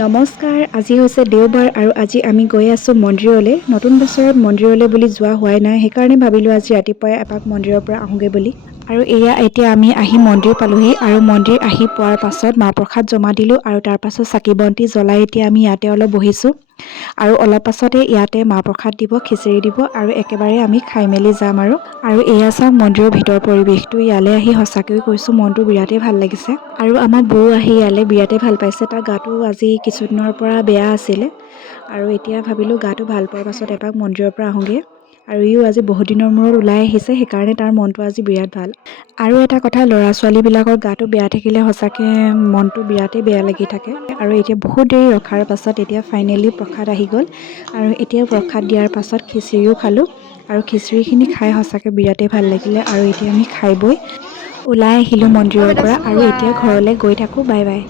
নমস্কাৰ, আজি হৈছে দেওবাৰ আৰু আজি আমি গৈ আছোঁ মন্দিৰলৈ। নতুন বছৰত মন্দিৰলৈ বুলি যোৱা হোৱাই নাই, সেইকাৰণে ভাবিলোঁ আজি ৰাতিপুৱাই এপাক মন্দিৰৰ পৰা আহোঁগৈ বুলি। আৰু এতিয়া আমি আহি মন্দিৰ পালোহি আৰু মন্দিৰ আহি পোৱাৰ পাছত মাহ প্ৰসাদ জমা দিলোঁ আৰু তাৰ পাছত চাকি বন্তি জ্বলাই এতিয়া আমি ইয়াতে অলপ বহিছোঁ আৰু অলপ পাছতে ইয়াতে মাহ প্ৰসাদ দিব, খিচিৰি দিব আৰু একেবাৰে আমি খাই মেলি যাম আৰু এয়া চাওক মন্দিৰৰ ভিতৰ পৰিৱেশটো। ইয়ালৈ আহি সঁচাকৈ কৈছোঁ মনটো বিৰাটেই ভাল লাগিছে আৰু আমাৰ বৌ আহি ইয়ালৈ বিৰাটেই ভাল পাইছে। তাৰ গাটো আজি কিছুদিনৰ পৰা বেয়া আছিলে আৰু এতিয়া ভাবিলোঁ গাটো ভাল পোৱাৰ পাছত এপাক মন্দিৰৰ পৰা আহোঁগৈ। আৰু ইও আজি বহুত দিনৰ মূৰত ওলাই আহিছে, সেইকাৰণে তাৰ মনটো আজি বিৰাট ভাল। আৰু এটা কথা, ল'ৰা ছোৱালীবিলাকৰ গাটো বেয়া থাকিলে সঁচাকৈ মনটো বিৰাটেই বেয়া লাগি থাকে। আৰু এতিয়া বহুত দেৰি ৰখাৰ পাছত এতিয়া ফাইনেলি প্ৰসাদ আহি গ'ল আৰু এতিয়া প্ৰসাদ দিয়াৰ পাছত খিচিৰিও খালোঁ আৰু খিচিৰিখিনি খাই সঁচাকৈ বিৰাটেই ভাল লাগিলে। আৰু এতিয়া আমি খাই বৈ ওলাই আহিলোঁ মন্দিৰৰ পৰা আৰু এতিয়া ঘৰলৈ গৈ থাকোঁ। Bye bye.